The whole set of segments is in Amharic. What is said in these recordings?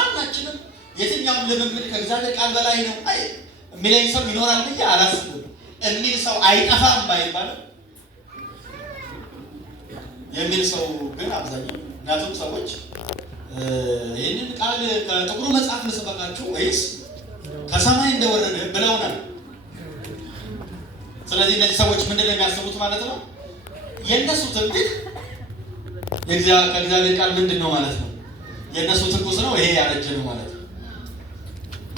ማናችንም የትኛውም ልምምድ ከእግዚአብሔር ቃል በላይ ነው የሚለኝ ሰው ይኖራል ብዬ አላስብም። የሚል ሰው አይጠፋም ባይባልም የሚል ሰው ግን አብዛኛው ምክንያቱም ሰዎች ይህንን ቃል ከጥቁሩ መጽሐፍ ልስበካችሁ ወይስ ከሰማይ እንደወረደ ብለውናል። ስለዚህ እነዚህ ሰዎች ምንድን ነው የሚያስቡት ማለት ነው? የእነሱ ትንቢት ከእግዚአብሔር ቃል ምንድን ነው ማለት ነው? የእነሱ ትኩስ ነው፣ ይሄ ያረጀ ነው ማለት ነው።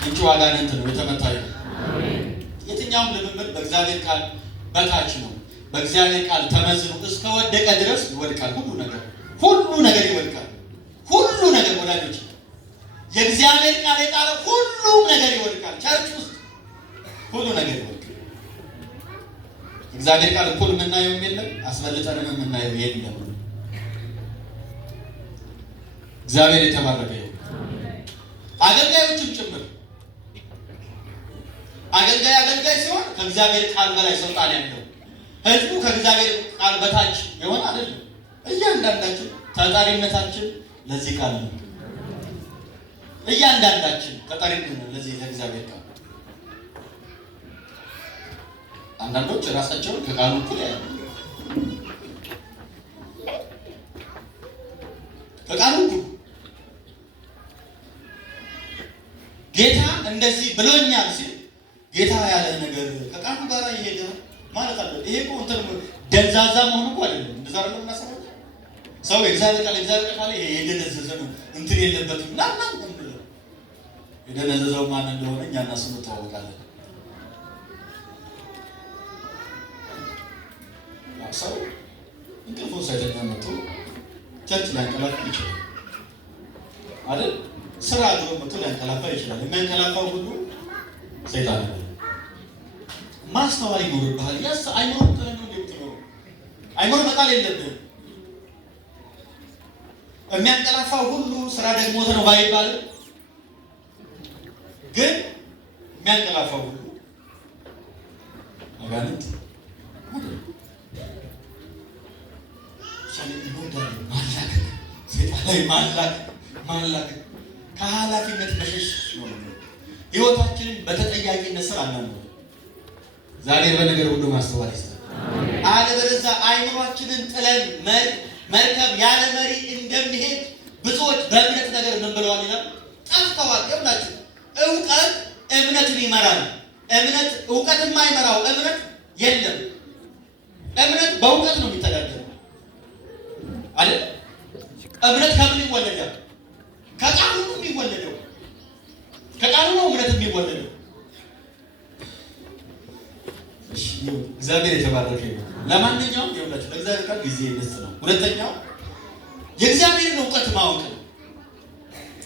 ምንጩ አጋንንት ነው፣ የተመታ ነው። የትኛውም ልምምድ በእግዚአብሔር ቃል በታች ነው። በእግዚአብሔር ቃል ተመዝኖ እስከወደቀ ድረስ ይወድቃል። ሁሉ ነገር ይወድቃል። ሁሉ ነገር ወዳጆች፣ የእግዚአብሔር ቃል የጣለ ሁሉም ነገር ይወድቃል። ቸርች ውስጥ ሁሉ ነገር ይወድቃል። እግዚአብሔር ቃል እኩል የምናየው የለም፣ አስበልጠንም የምናየው የለም። እግዚአብሔር የተባረከ ይሁን። አገልጋዮችም ጭምር አገልጋይ ሲሆን ከእግዚአብሔር ቃል በላይ ስልጣን ያለው፣ ህዝቡ ከእግዚአብሔር ቃል በታች የሆነ አይደለም። እያንዳንዳችን ተጠሪነታችን ለዚህ ቃል ነው። እያንዳንዳችን ተጠሪነት ነው ለዚህ ለእግዚአብሔር ቃል። አንዳንዶች ራሳቸውን ከቃሉ እኩል ያያሉ። ከቃሉ እኩል ጌታ እንደዚህ ብሎኛል ሲል ጌታ ያለ ነገር ከቃሉ ጋር ይሄዳል ማለት አለ። ይሄ እኮ እንትን ደንዛዛ መሆኑ እኮ አይደለም። እንደዛ አይደለም እናሰራው ሰው የእግዚአብሔር ቃል ይሄ የደነዘዘ ነው እንትን የለበትም ናና የደነዘዘው ማን እንደሆነ እኛና እሱ እንተዋወቃለን። ሰው እንቅልፉን ሳይተኛ መጥቶ ቸርች ሊያንቀላፋ ይችላል አይደል? ስራ አድሮ መጥቶ ሊያንቀላፋ ይችላል። የሚያንቀላፋው ሁሉ ሰይጣን ነው። ማስተዋል ይኖርብሃል። ያስ አይምሮ ተለነው እንደምትኖር አይምሮ መጣል የለብህም። የሚያንቀላፋው ሁሉ ስራ ደግሞት ነው ባይባልም ግን የሚያንቀላፋው ሁሉ አጋንንት ማላክ ከኃላፊነት መሸሽ ነው። ህይወታችንን በተጠያቂነት ስር አናምነው። ዛሬ በነገር ሁሉ ማስተዋል ይስጣል። አለበለዚያ አይምሯችንን ጥለን መርከብ ያለ መሪ እንደሚሄድ ብዙዎች በእምነት ነገር ምን ብለዋል ይላል? ጠፍተዋል። ይኸውላችሁ እውቀት እምነትን ይመራል። እውቀት የማይመራው እምነት የለም። እምነት በእውቀት ነው የሚተዳደረው አይደል? እምነት ከምን ይወለዳል? ከቃሉ ነው የሚወለደው። ከቃሉ ነው እምነት የሚወለደው። እግዚአብሔር የተባረከ ይሁን። ለማንኛውም ይኸውላችሁ ለእግዚአብሔር ቃል ጊዜ መስጠት ነው። ሁለተኛው የእግዚአብሔርን እውቀት ማወቅ ነው።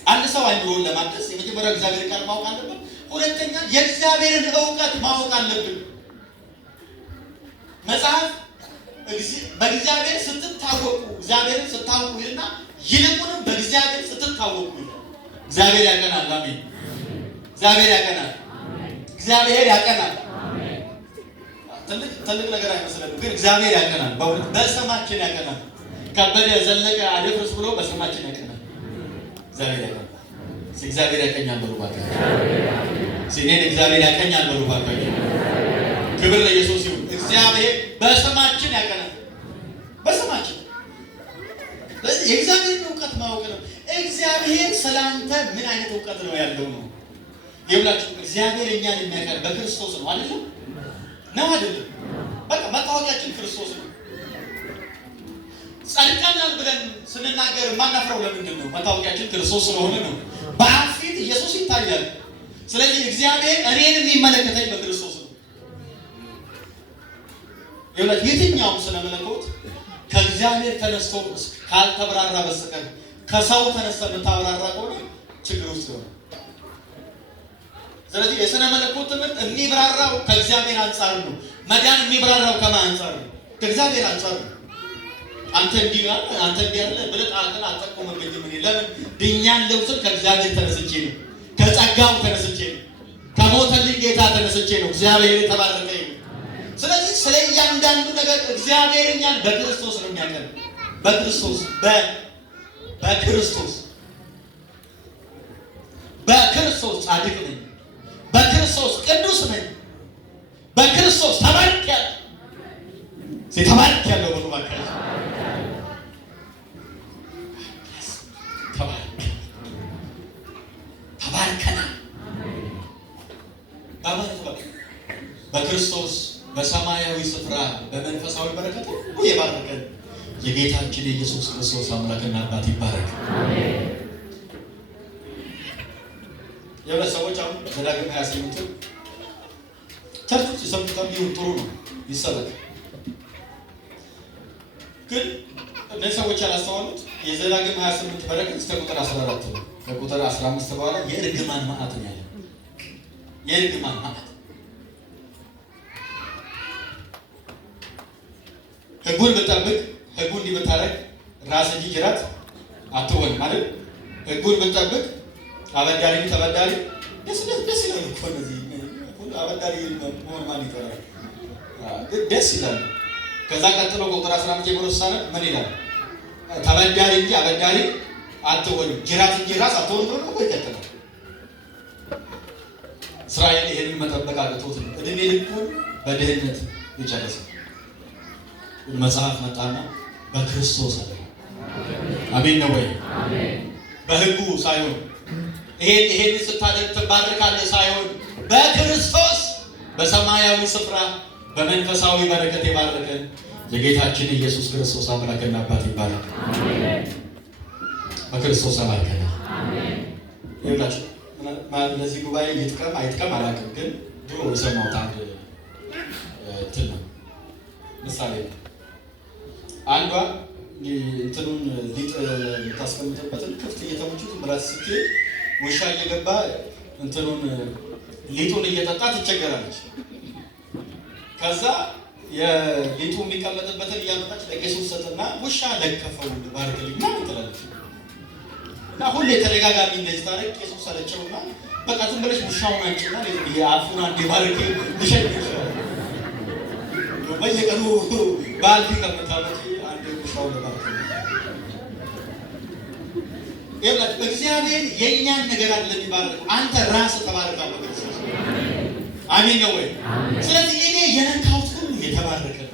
አንድ ሰው አይምሮውን ለማደስ የመጀመሪያው እግዚአብሔር ቃል ማወቅ አለበት። ሁለተኛ የእግዚአብሔርን እውቀት ማወቅ አለብን። መጽሐፍ በእግዚአብሔር ስትታወቁ እግዚአብሔርን ስታውቁ ይልና ይልቁንም በእግዚአብሔር ስትታወቁ ይላል። እግዚአብሔር ያቀናል። አሜን። እግዚአብሔር ያቀናል። እግዚአብሔር ያቀናል። ትልቅ ነገር አይመስለንም፣ ግን እግዚአብሔር ያቀናል። በእውነት በስማችን ያቀናል። ከበደ ዘለቀ አደፍርስ ብሎ በስማችን ያቀናል። እግዚአብሔር ያቀናል። እግዚአብሔር ያቀኛል በሉ ባካችሁ። ሲኔን እግዚአብሔር ያቀኛል በሉ ባካችሁ። ክብር ለኢየሱስ ይሁን። እግዚአብሔር በስማችን ያቀናል። በስማችን የእግዚአብሔርን እውቀት ማወቅ ነው። እግዚአብሔር ስላንተ ምን አይነት እውቀት ነው ያለው ነው። ይኸውላችሁ እግዚአብሔር እኛን የሚያውቀን በክርስቶስ ነው አይደለም? ነው አይደለም? በቃ መታወቂያችን ክርስቶስ ነው። ጸድቀናል ብለን ስንናገር የማናፍረው ለምንድን ነው? መታወቂያችን ክርስቶስ ስለሆነ ነው። በአብ ፊት ኢየሱስ ይታያል። ስለዚህ እግዚአብሔር እኔን የሚመለከተኝ በክርስቶስ ነው። ይኸውላችሁ የትኛውም ስነ መለኮት ከእግዚአብሔር ተነስቶ ካልተብራራ በስተቀር ከሰው ተነስተ የምታብራራ ከሆነ ችግር ውስጥ ነው። ስለዚህ የስነ መለኮት ትምህርት የሚብራራው ከእግዚአብሔር አንጻር ነው። መዳን የሚብራራው ከማን አንጻር ነው? ከእግዚአብሔር አንጻር ነው። አንተ እንዲህ ያለ ብለህ ቃልን አልጠቆምብኝም። እኔ ለምን ድኛለሁ ስል ከእግዚአብሔር ተነስቼ ነው። ከጸጋው ተነስቼ ነው። ከሞተልኝ ጌታ ተነስቼ ነው። እግዚአብሔር የተባረከ ይሁን። ስለዚህ ስለ እያንዳንዱ ነገር እግዚአብሔር እኛን በክርስቶስ ነው የሚያቀርብ። በክርስቶስ በክርስቶስ ጻድቅ ነኝ፣ በክርስቶስ ቅዱስ ነኝ፣ በክርስቶስ ተባርኬያለሁ። ተባርኬያለሁ በሉ ባካችሁ። ተባርከናል። በክርስቶስ በሰማያዊ ስፍራ በመንፈሳዊ በረከት ሁሉ የባረከን የጌታችን የኢየሱስ ክርስቶስ አምላክና አባት ይባረክ። የሁለት ሰዎች አሁን ዘዳግም 28 ቸርች ውስጥ ይሰሙታል። ይሁን ጥሩ ነው ይሰበክ። ግን እነዚህ ሰዎች ያላስተዋሉት የዘዳግም 28 በረከት እስከ ቁጥር 14 ነው። ከቁጥር 15 በኋላ የእርግማን መዓት ነው ያለው። የእርግማን መዓት ሕጉን ብትጠብቅ ሕጉን እንዲህ ብታደርግ ራስ እንጂ ጅራት አትሆን ማለት ሕጉን ብትጠብቅ አበዳሪ ተበዳሪ ደስ ይላል እኮ እነዚህ አበዳሪ መሆን ማን ይቀራል? ደስ ይላል። ከዛ ቀጥሎ ቁጥር 15 ጀምሮ ሳነብ ምን ይላል? ተበዳሪ እንጂ አበዳሪ አትሆን፣ ጅራት እንጂ ራስ አትሆን ብሎ ነው ይቀጥላል። እስራኤል ይሄንን መጠበቅ አቅቶት ነው እድሜ ልኩን በድህነት የጨረሰ። መጽሐፍ መጣና በክርስቶስ አለ። አሜን ነው ወይ? በሕጉ ሳይሆን ይሄን ስታደርግ ትባረካለህ ሳይሆን በክርስቶስ በሰማያዊ ስፍራ በመንፈሳዊ በረከት የባረከን የጌታችን ኢየሱስ ክርስቶስ አምላክና አባት ይባላል። በክርስቶስ ተባርከናል። ይኸውላችሁ ለዚህ ጉባኤ ይጥቀም አይጥቀም አላውቅም፣ ግን ድሮ የሰማሁት አንድ እንትን ነው ምሳሌ ነው። አንዷ እንትኑን ሊጥ የምታስቀምጥበትን ክፍት እየተመቹት ብላት ስትሄድ ውሻ እየገባ እንትኑን ሊጡን እየጠጣ ትቸገራለች። ከዛ የሊጡ የሚቀመጥበትን እያመጣች ለቄሱ ሰጥና ውሻ ለከፈው ባርክልኝ ማለት ትላለች። እና ሁሌ ተደጋጋሚ እንደዚህ ታረቅ ቄሱ ሰለቸውና በቃ ዝም ብለሽ ውሻውን አንቺና የአፉን አንዴ ባርክ ልሸኝ ይችላል። በየቀኑ ባልዲ ከምታመጪ አንዴ ውሻውን ለባርክ ይኸውላችሁ እግዚአብሔር የእኛን ነገር አይደለም የሚባረከው፣ አንተ ራስህ ተባረካለህ በክርስቶስ። አሜን ነው ወይ? ስለዚህ እኔ የነካሁት ሁሉ የተባረከ ነው።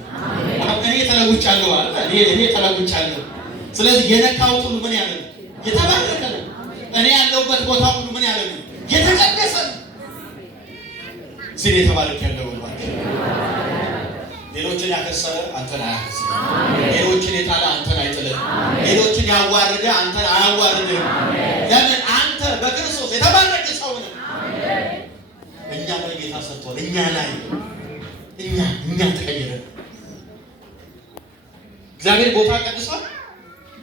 እኔ ተለውጫለሁ አለ። እኔ ተለውጫለሁ። ስለዚህ የነካሁት ሁሉ ምን ያለ ነው? የተባረከ ነው። እኔ ያለሁበት ቦታ ሁሉ ምን ያለ ነው? የተቀደሰ ነው። ሲል የተባረከ ያለው ወልባክ ሌሎችን ያከሰረ አንተን አያከስርም። ሌሎችን የጣለ አንተን አይጥልም። ሌሎችን ያዋረደ አንተን አያዋርድም። ለምን? አንተ በክርስቶስ የተባረከ ሰው ነህ። እኛ ላይ ጌታ ሰርቷል። እኛ ላይ እኛ ተቀየረን። እግዚአብሔር ቦታ ቀድሷል።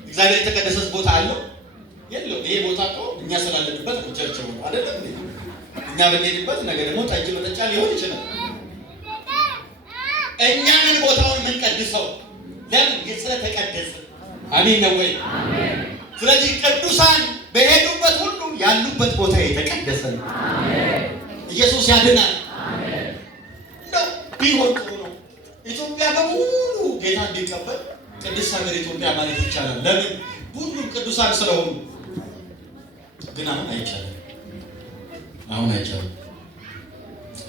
እግዚአብሔር የተቀደሰ ቦታ አለው የለውም? ይሄ ቦታ እኮ እኛ ስላለንበት ነው ቸርች ነው አይደለም? እኛ በሚሄድበት ነገር ደግሞ ጠጅ መጠጫ ሊሆን ይችላል። እኛንን ቦታውን የምንቀድሰው ለምን? ስለተቀደሰ። አሜን ነው ወይ? ስለዚህ ቅዱሳን በሄዱበት ሁሉ ያሉበት ቦታ የተቀደሰ ነው። ኢየሱስ ያድናል። እንደው ቢሆን ጥሩ ነው። ኢትዮጵያ በሙሉ ጌታ እንዲቀበል ቅድስት ሀገር ኢትዮጵያ ማለት ይቻላል። ለምን? ሁሉም ቅዱሳን ስለሆኑ። ግን አሁን አይቻልም።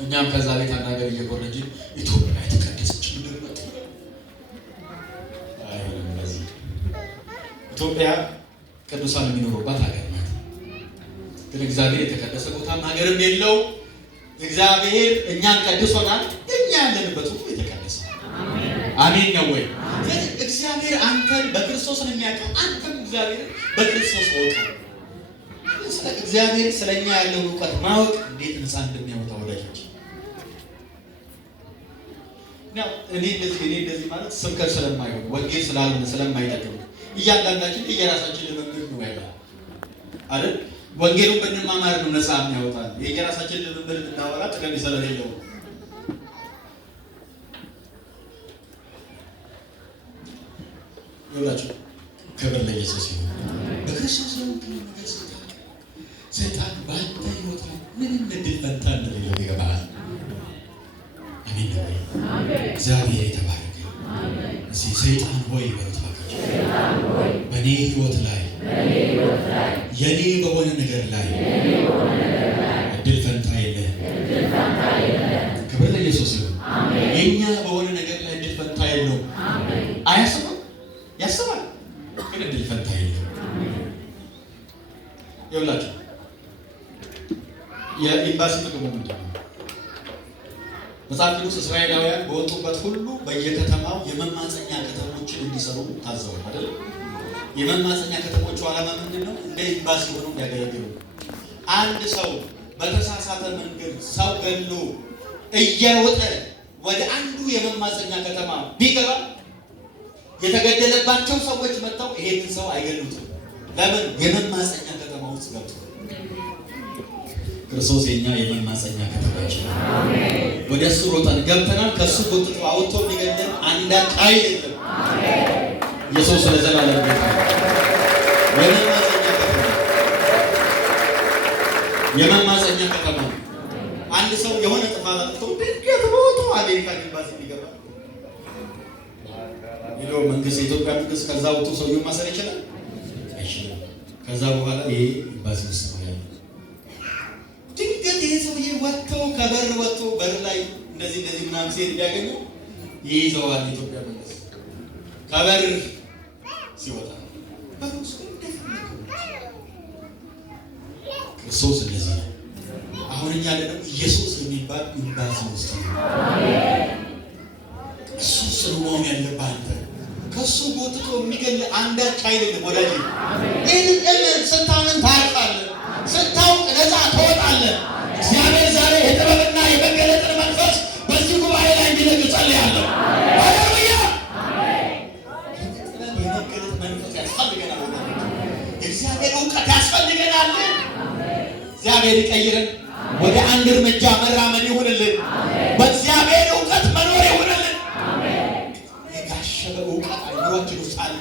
እኛም ከዛ ቤት አንድ ሀገር እየጎረጅን ኢትዮጵያ የተቀደሰች ምድር ናት። ኢትዮጵያ ቅዱሳን የሚኖሩባት ሀገር ናት። ግን እግዚአብሔር የተቀደሰ ቦታም ሀገርም የለው። እግዚአብሔር እኛን ቀድሶናል። እኛ ያለንበት ሁሉ የተቀደሰ። አሜን ነው ወይ? እግዚአብሔር አንተን በክርስቶስ ነው የሚያውቀው። አንተም እግዚአብሔር በክርስቶስ ወጣ። ስለ እግዚአብሔር ስለኛ ያለውን እውቀት ማወቅ እንዴት ነፃ እንደሚያወጣ ወዳጆች ነው። እኔ እንደዚህ ማለት ስብከት ስለማይሆን ወንጌል ስላልሆነ ስለማይጠቅም እያንዳንዳችን የራሳችን ልምምድ ነው ያለው አይደል? ወንጌሉን ብንማማር ነው ነፃ የሚያወጣል። የራሳችን ልምምድ ብናወራ ጥቅም ስለሌለው ይውላችሁ። ክብር ለኢየሱስ ይሁን። በክርስቶስ ነው ነገር ሰይጣን ባንተ ህይወት ላይ ምንም እድል ፈንታ እንደሌለው ይገባል። አሜን ነው። እግዚአብሔር የተባረከ። እዚህ ሰይጣን ሆይ በሉት ባካችሁ፣ በእኔ ህይወት ላይ የኔ በሆነ ነገር ላይ የኤምባሲ ጥቅሙ ምንድን ነው? መጽሐፍ ቅዱስ እስራኤላውያን በወጡበት ሁሉ በየከተማው የመማፀኛ ከተሞችን እንዲሰሩ ታዘዋል አይደል? የመማፀኛ ከተሞቹ ዓላማ ምንድን ነው? እንደ ኤምባሲ ሆኖ እንዲያገለግሉ። አንድ ሰው በተሳሳተ መንገድ ሰው ገሎ እየሮጠ ወደ አንዱ የመማፀኛ ከተማ ቢገባ የተገደለባቸው ሰዎች መጥተው ይሄንን ሰው አይገሉትም። ለምን? የመማፀኛ ከተማ ውስጥ ገብቶ። ክርስቶስ የኛ የመማፀኛ ከተማችን ነው። ወደ እሱ ሮጠን ገብተናል። ከእሱ ጎትቶ አውጥቶ የሚገድለን አንዳች ኃይል የለም። ኢየሱስ ለዘላለም ጌታ ነው። የመማፀኛ ከተማ አንድ ሰው የሆነ ጥፋት አጥፍቶ ድንገት ሮጦ አሜሪካን ኤምባሲ ቢገባ ሄዶ መንግስት የኢትዮጵያ መንግስት ከዛ ወጥቶ ሰውየው ማሰር ይችላል? አይችልም። ከዛ በኋላ ይሄ ኤምባሲ ውስጥ ነው ያለው። ድንገት ይሄ ሰውዬ ወጥቶ ከበር ወጥቶ በር ላይ እንደዚህ ምናምን ሲሄድ ቢያገኙ ይይዘዋል የኢትዮጵያ መንግስት። ከበር ሲወጣ በሩስ ክርስቶስ እንደዚህ ነው። አሁን እኛ ደግሞ ኢየሱስ የሚባል ኤምባሲ ውስጥ ነው። እሱ ስለሆነ ያለብህ አንተ ከሱ ጎትቶ የሚገል አንዳች ኃይል የለም ወዳጅ። ይህንን እመን። ስታምን ታርፋለህ። ስታውቅ ነፃ ትወጣለህ። እግዚአብሔር ዛሬ የጥበብና የመገለጥን መንፈስ በዚህ ጉባኤ ላይ እንዲለቅ ጸልያለሁ። ሃሌሉያ። የጥበብ የመገለጥ መንፈስ ያስፈልገናል። የእግዚአብሔር እውቀት ያስፈልገናል። እግዚአብሔር ይቀይረን። ወደ አንድ እርምጃ መራመድ ይሁንልን። በእግዚአብሔር እውቀት መኖር ይሁንልን። የጋሸበ እውቀት አይኖራችን ውስጥ አለ።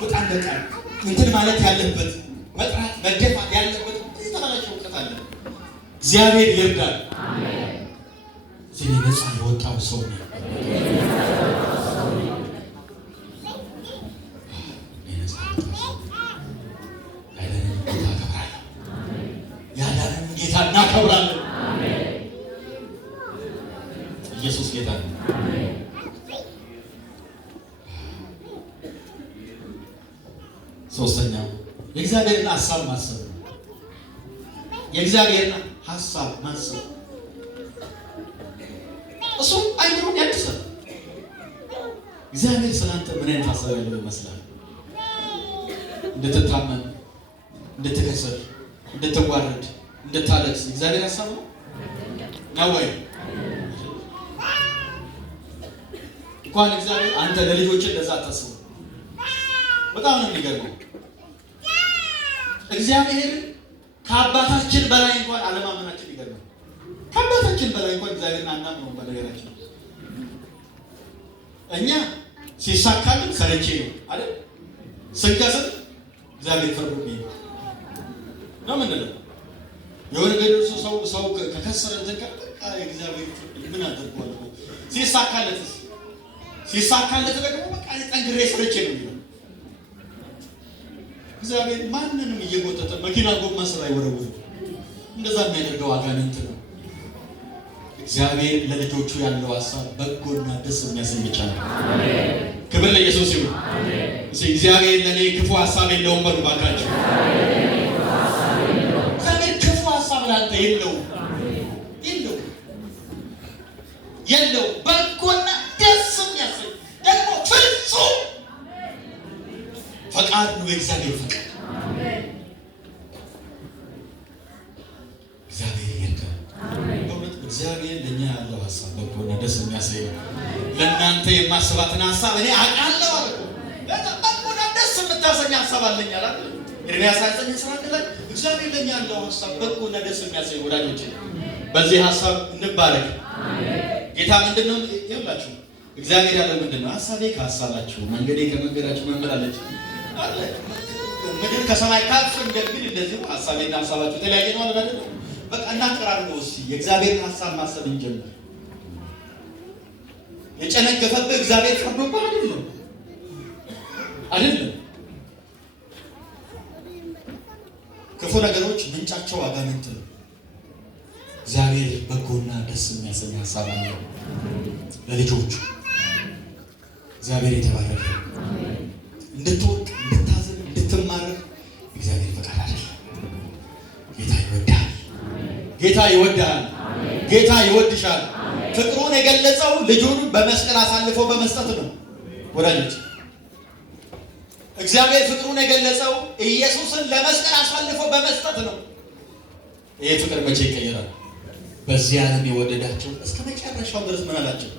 በጣም በጣም እንትን ማለት ያለበት መጥራት መደፋት ያለበት የተባላች እውቀት አለ። እግዚአብሔር ይርዳል። እዚህ ነፃ የወጣው ሰው ነው። ጌታ እናከብራለን። ኢየሱስ ጌታ ነው። ሶስተኛው የእግዚአብሔርን ሐሳብ ማሰብ ነው። የእግዚአብሔርን ሐሳብ ማሰብ እሱ አይምሮን ያድሳል። እግዚአብሔር ስላንተ ምን አይነት ሐሳብ ያለው ይመስላል? እንድትታመን፣ እንድትከሰር፣ እንድትዋረድ፣ እንድታለቅስ እግዚአብሔር ሐሳብ ነው ወይ? እንኳን እግዚአብሔር አንተ ለልጆች እንደዛ አታስቡ። በጣም ነው የሚገርመው። እግዚአብሔር ከአባታችን በላይ እንኳን አለማመናችን ይገርማል። ከአባታችን በላይ እንኳን እግዚአብሔርን አናምነውም። በነገራችን እኛ ሲሳካልን ሰለቼ ነው አይደል? ስንከስር እግዚአብሔር ፈርዶብኝ ነው ምንለው። የሆነ ገደሉ ሰው ከከሰረ እንትን በቃ እግዚአብሔር ምን አድርጓል። ሲሳካለት ደግሞ በቃ ጠንክሬ ሰለቼ ነው የሚለው። እግዚአብሔር ማንንም እየጎተተ መኪና ጎማ ስራ አይወረውርም። እንደዛ የሚያደርገው አጋንንት ነው። እግዚአብሔር ለልጆቹ ያለው ሐሳብ በጎና ደስ የሚያሰኝ ብቻ ነው። ክብር ለኢየሱስ ይሁን። እግዚአብሔር ለኔ ክፉ ሐሳብ የለውም በሉ ባካችሁ። እግዚአብሔር ክፉ ሐሳብ ላንተ የለውም። በጎና ደስ የሚያሰኝ ደግሞ ፍጹም ፈቃድ ነው። የእግዚአብሔር ፈቃድ እግዚአብሔር ይርዳል። በእውነት እግዚአብሔር ለእኛ ያለው ሐሳብ በጎና ደስ የሚያሰኝ ነው። ለእናንተ የማስባትን ሐሳብ እኔ አውቃለሁ አለ። በጎና ደስ የምታሰኝ ሐሳብ አለኝ አለ። ኤርምያስ 29:11 ላይ እግዚአብሔር ለእኛ ያለው ሐሳብ በጎና ደስ የሚያሰኝ ወዳጆቼ፣ በዚህ ሐሳብ እንባረክ። ጌታ ምንድነው ይላችሁ? እግዚአብሔር ያለው ምንድነው? ሐሳቤ ከሐሳባችሁ መንገዴ ከመንገዳችሁ መምራለች አለ። ምድር ከሰማይ ከፍ እንደሚል እንደዚህ ሐሳቤና ሐሳባችሁ የተለያየ ነው ማለት ነው። በቃ እናቀራርበው እስቲ የእግዚአብሔርን ሐሳብ ማሰብ እንጀምር። የጨነገፈብህ እግዚአብሔር ፈርዶብህ አይደለም። ክፉ ነገሮች ምንጫቸው አጋንንት ነው። እግዚአብሔር በጎና ደስ የሚያሰኝ ሐሳብ አለው ለልጆቹ። እግዚአብሔር የተባረከ እንድትወቅ፣ እንድታዝን፣ እንድትማረክ እግዚአብሔር ፈቃድ አይደለም። ጌታ ይወዳል። ጌታ ይወድሃል። ጌታ ይወድሻል። ፍቅሩን የገለጸው ልጁን በመስቀል አሳልፎ በመስጠት ነው። ወዳጆች እግዚአብሔር ፍቅሩን የገለጸው ኢየሱስን ለመስቀል አሳልፎ በመስጠት ነው። ይሄ ፍቅር መቼ ይቀየራል? በዚህ ዓለም የወደዳቸው እስከ መጨረሻው ድረስ ምን አላቸው?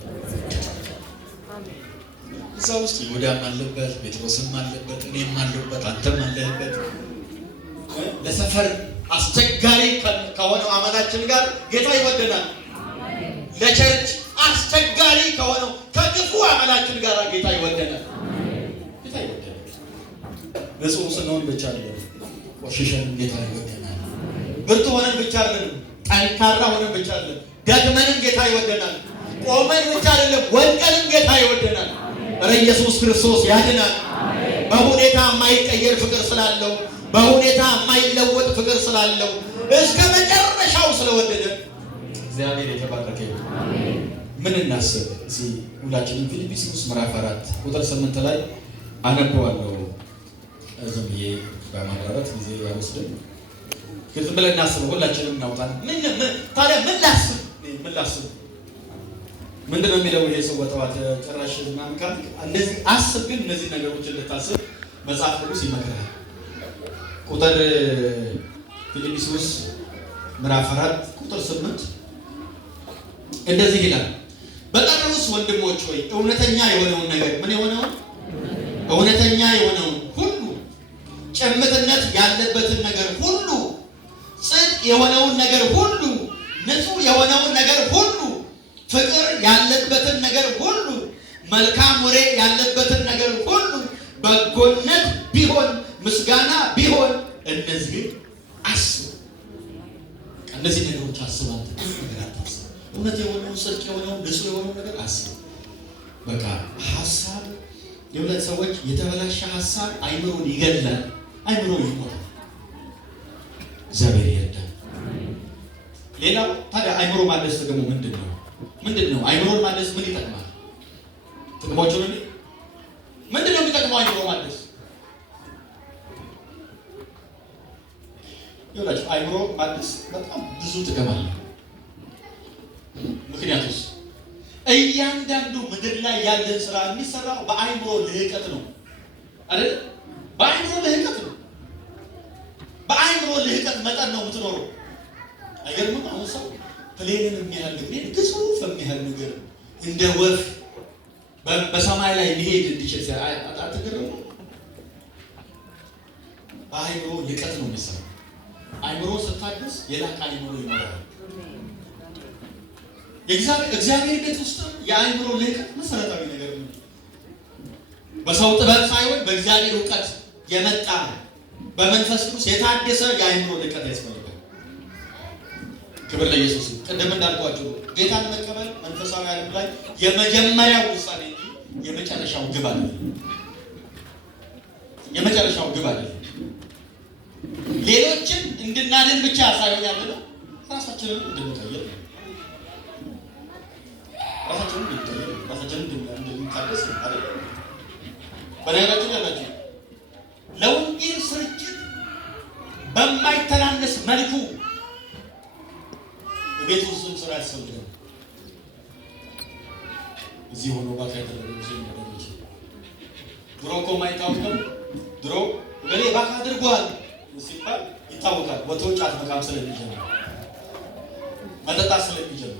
እዛ ውስጥ ይሁዳም አለበት፣ ጴጥሮስም አለበት፣ እኔም አለበት፣ አንተም አለበት። ለሰፈር አስቸጋሪ ከሆነው አመላችን ጋር ጌታ ይወደናል። ለቸርች አስቸጋሪ ከሆነው ከክፉ አመላችን ጋር ጌታ ይወደናል። ጌታ ይወደናል። ንጹህ ስንሆን ብቻ አይደለም፣ ቆሽሸንም ጌታ ይወደናል። ብርቱ ሆነን ብቻ አይደለም፣ ጠንካራ ሆነን ብቻ አይደለም፣ ደግመንም ጌታ ይወደናል። ቆመን ብቻ አይደለም፣ ወድቀንም ጌታ ይወደናል። ኧረ ኢየሱስ ክርስቶስ ያድናል። በሁኔታ የማይቀየር ፍቅር ስላለው፣ በሁኔታ የማይለወጥ ፍቅር ስላለው፣ እስከ መጨረሻው ስለወደደ እግዚአብሔር የተባረከ ይሁን። ምን እናስብ? እዚህ ሁላችንም ፊልጵስዩስ ምዕራፍ 4 ቁጥር 8 ላይ አነበዋለሁ። ዝም ብዬ በማብራራት ጊዜ አይወስድም። ግን ዝም ብለን እናስብ። ሁላችንም እናውጣለን። ታዲያ ምን ላስብ? ምንድነው የሚለው ይሄ ሰው ወጣት ጭራሽ ማንካት እንደዚህ አስብ። ግን እነዚህ ነገሮች እንድታስብ መጽሐፍ ቅዱስ ይመክራል። ቁጥር ፊልጵስዩስ ምዕራፍ 4 ቁጥር 8 እንደዚህ ይላል፣ በቀረውስ ወንድሞች ሆይ እውነተኛ የሆነውን ነገር ምን የሆነውን እውነተኛ የሆነውን ሁሉ፣ ጭምትነት ያለበትን ነገር ሁሉ፣ ጽድቅ የሆነውን ነገር ሁሉ፣ ንጹሕ የሆነውን ነገር ሁሉ፣ ፍቅር ያለበትን ነገር ሁሉ፣ መልካም ወሬ ያለበትን ነገር ሁሉ፣ በጎነት ቢሆን ምስጋና ቢሆን እነዚህ አስቡ። እነዚህ ነገሮች አስባት። እውነት የሆነውን ጽድቅ የሆነውን ንጹሕ የሆነውን ነገር አስብ። በቃ ሀሳብ የሁለት ሰዎች የተበላሸ ሀሳብ አይምሮን ይገድላል፣ አይምሮ ይሞታል። እግዚአብሔር ይርዳል። ሌላው ታዲያ አይምሮ ማደስ ደግሞ ምንድን ነው? አይምሮን ማደስ ምን ይጠቅማል? ጥቅሞቹን ምንድን ነው የሚጠቅመው አይምሮ ማደስ? ይኸውላችሁ አይምሮ ማደስ በጣም ብዙ ጥቅም አለ። ምክንያቱስ እያንዳንዱ ምድር ላይ ያለን ስራ የሚሰራው በአይምሮ ልህቀት ነው አይደል? በአይምሮ ልህቀት ነው። በአይምሮ ልህቀት መጠን ነው የምትኖረው። አይገርምም? አሁን ሰው ፕሌንን የሚያህል ነገር ግዙፍ የሚያህል ነገር እንደ ወፍ በሰማይ ላይ ሊሄድ እንዲችል አትገርሙ? በአይምሮ ልህቀት ነው የሚሰራው። አይምሮ ስታድስ የላቀ አይምሮ ይኖራል። እግዚአብሔር ቤት ውስጥ የአይምሮ ልህቀት መሰረታዊ ነገር ነው። በሰው ጥበብ ሳይሆን በእግዚአብሔር እውቀት የመጣ በመንፈስ ቅዱስ የታደሰ የአይምሮ ልህቀት ያስፈልጋል። ክብር ለኢየሱስ። ቅድም እንዳልኳቸው ጌታን መቀበል መንፈሳዊ ዓለም ላይ የመጀመሪያው ውሳኔ እንጂ የመጨረሻው ግብ አይደለም። የመጨረሻው ግብ አይደለም። ሌሎችን እንድናድን ብቻ ሳይሆን ያለነው ራሳችንን እንድንቀይር ራሳችንን እንድንታደስ አይደል? በነገራችን ያላችሁ ለወንጌል ስርጭት በማይተናነስ መልኩ በቤት ውስጥ ስራ ያስፈልጋል። እዚህ ሆኖ ባካ ያደረገው ጊዜ ነገሮች ድሮ እኮ የማይታወቀው ድሮ ገሌ ባካ አድርጓል ሲባል ይታወቃል። ወጥቶ ጫት መቃም ስለሚጀምር መጠጣት ስለሚጀምር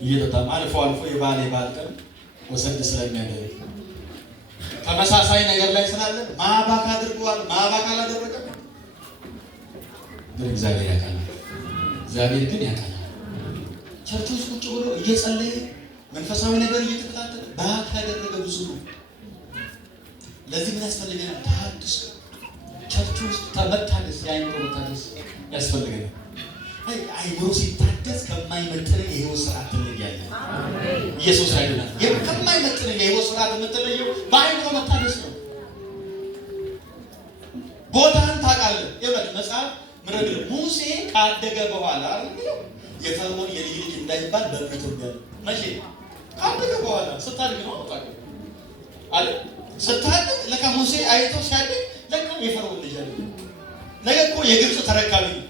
እየጠጣም አልፎ የባል ቀን ወሰድ ስለሚያደርግ ተመሳሳይ ነገር ላይ ስላለ ማባክ አድርጓል ማባክ አላደረገም። ግን እግዚአብሔር ያውቃል። እግዚአብሔር ግን ያውቃል። ቸርች ውስጥ ቁጭ ብሎ እየጸለየ መንፈሳዊ ነገር እየተከታተለ ባክ ያደረገ ብዙ ነው። ለዚህ ምን ያስፈልገናል? ታድስ። ቸርች ውስጥ መታደስ፣ የአይምሮ መታደስ ያስፈልገናል። አይምሮ ሲታደስ ከማይመጥን የህይወት ስርዓት ትለያለህ። ኢየሱስ ያድናል። ከማይመጥን የህይወት ስርዓት የምትለየው በአይምሮ መታደስ ነው። ቦታን ታውቃለህ። ይኸውልህ መጽሐፍ ምረግ ሙሴ ካደገ በኋላ የፈርዖን የልጅ ልጅ እንዳይባል በእምነት ወገደ። መቼ? ካደገ በኋላ። ስታድግ ነው ታውቃለህ አይደል? ስታድግ ለካ ሙሴ አይቶ ሲያድግ ለካ የፈርዖን ልጅ አይደል? ነገ እኮ የግብፅ ተረካቢ ነው።